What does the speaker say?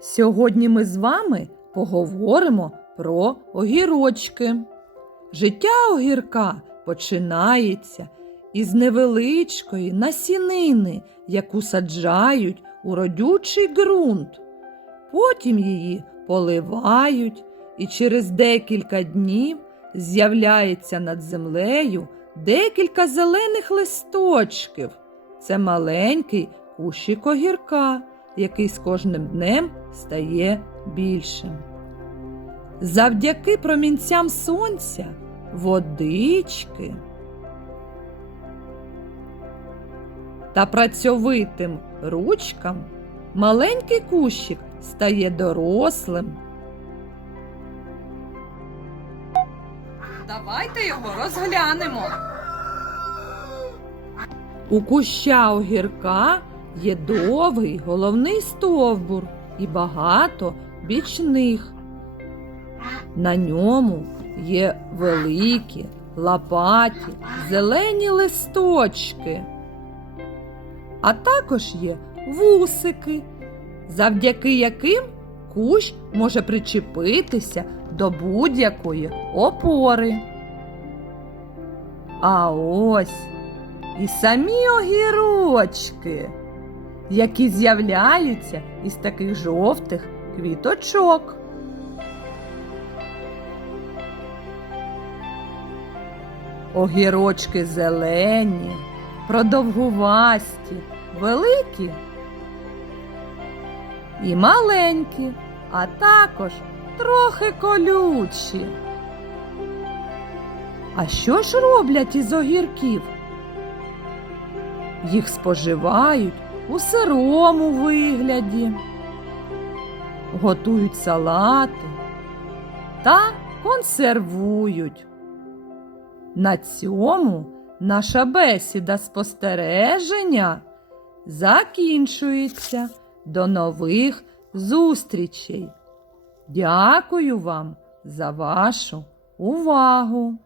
Сьогодні ми з вами поговоримо про огірочки. Життя огірка починається із невеличкої насінини, яку саджають у родючий ґрунт. Потім її поливають, і через декілька днів з'являється над землею декілька зелених листочків. Це маленький кущик огірка, який з кожним днем стає більшим. Завдяки промінцям сонця, водички та працьовитим ручкам маленький кущик стає дорослим. Давайте його розглянемо. У куща огірка є довгий головний стовбур і багато бічних. На ньому є великі, лопаті, зелені листочки. А також є вусики, завдяки яким кущ може причепитися до будь-якої опори. А ось і самі огірочки, які з'являються із таких жовтих квіточок. Огірочки зелені, продовгувасті, великі і маленькі, а також трохи колючі. А що ж роблять із огірків? Їх споживають у сирому вигляді, готують салати та консервують. На цьому наша бесіда спостереження закінчується. До нових зустрічей. Дякую вам за вашу увагу!